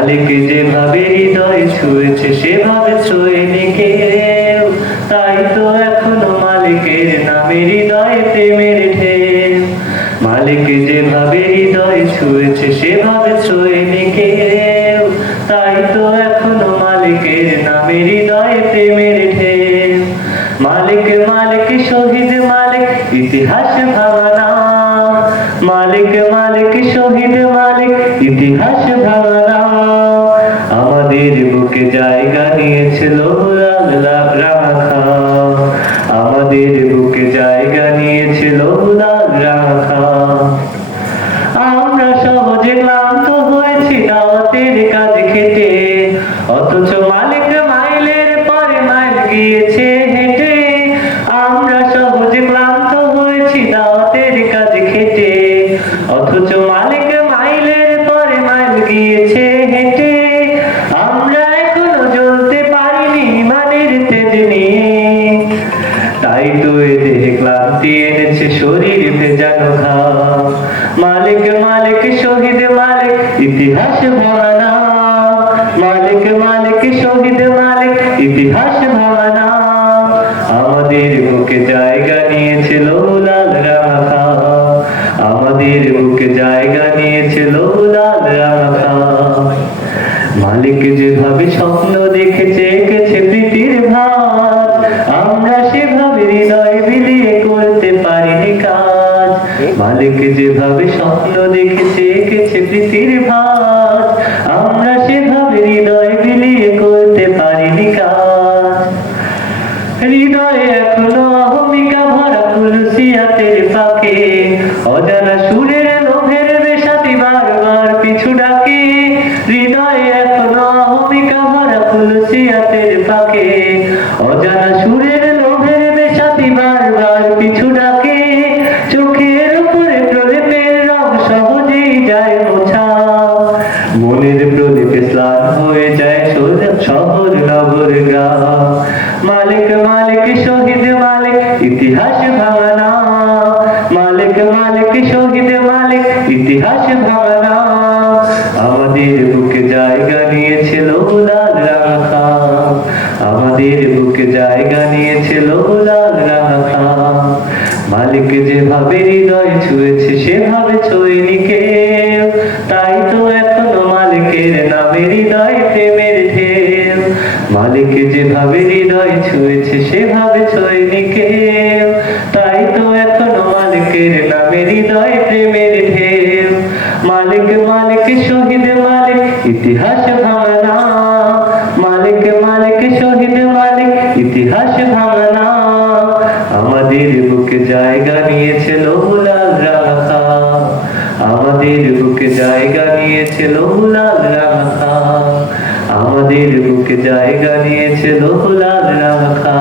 মালিক যেভাবে হৃদয় ছুঁয়েছে সেভাবে ছোঁয়নি কেউ, তাই তো এখনো মালিকের নামে হৃদয়ে প্রেমের ঢেউ। মালিক যেভাবে হৃদয় ছুঁয়েছে সেভাবে ছোঁয়নি কেউ, তাই তো এখনো মালিকের নামে হৃদয়ে প্রেমের ঢেউ। মালিক মালিক শহীদ মালিক ইতিহাস ভাঙানা, মালিক মালিক শহীদ মালিক ইতিহাস ভাঙানা। আমাদের বুকে জায়গা নিয়েছিল রাখা, আমাদের বুকে জায়গা নিয়েছিল রাখা। আমরা সহজে ক্লান্ত হয়েছি দাওয়াতের কাজ খেটে, অথচ মালিক মাইলের পরে মাইল গিয়েছে হেঁটে। আমরা সহজে ক্লান্ত হয়েছি দাওয়াতের কাজ খেটে, অথচ মালিক মাইলের পরে মাইল গিয়েছে হেঁটে। আমরা এখনো জ্বলতে পারিনি ইমানের তেজ নিয়ে, তাই তো এদের ক্লান্তি এনেছে শরীর ভেজানো ঘাম। মালিক মালিক শহীদ মালিক ইতিহাস ভাঙানা, মালিক মালিক শহীদ মালিক ইতিহাস ভাঙানা। আমাদের বুকে জায়গা নিয়েছিল লাল রাখা, আমাদের বুকে জায়গা নিয়েছিল লাল রাখা। মালিক যেভাবে স্বপ্ন দেখেছে এঁকেছে প্রীতির ভাত, আমরা সেভাবে হৃদয় বিলিয়ে করতে পারিনি কাজ। মালিক যেভাবে স্বপ্ন দেখেছে এঁকেছে প্রীতির ভাত, আমরা সেভাবে হৃদয় বিলিয়ে করতে পারিনি কাজ। হৃদয়ে এখনো অহমিকা ভরা কুলসিয়াতের ফাঁকে, অজানা সুরের লোভের বেশাতি বারবার পিছু ডাকে। হৃদয়ে এখনো অহমিকা ভরা কুলসিয়াতের ফাঁকে, অজানা সুরের লোভের বেশাতি বারবার পিছু ডাকে। চোখের উপরে প্রলেপের রং সহজেই যায় মোছা, মনের প্রদীপে স্নান হয়ে যায় শহর নগর গ্রাম। মালিক মালিক শহীদ মালিক ইতিহাস ভাঙানা, মালিক মালিক শহীদ মালিক ইতিহাস ভাঙানা। আমাদের বুকে জায়গা নিয়েছিল লাল রাখা, আমাদের বুকে জায়গা নিয়েছিল লাল রাখা। মালিক যেভাবে হৃদয় ছুঁয়েছে সেভাবে ছোঁয়নি কেউ, তাই তো এখনো মালিকের নামে হৃদয় প্রেমের ঢেউ। মালিক যেভাবে হৃদয় ছুঁয়েছে সেভাবে ছোঁয়নি কেউ, তাই তো এখনো মালিকের নামে হৃদয় প্রেমের ঢেউ। মালিক মালিক শহীদ মালিক ইতিহাস ভাঙানা, মালিক মালিক শহীদ মালিক ইতিহাস ভাঙানা। আমাদের বুকে জায়গা নিয়েছিল লাল রাখা, আমাদের বুকে জায়গা নিয়েছিল লাল রাখা, আমাদের বুকে জায়গা নিয়েছিল লাল রাখা।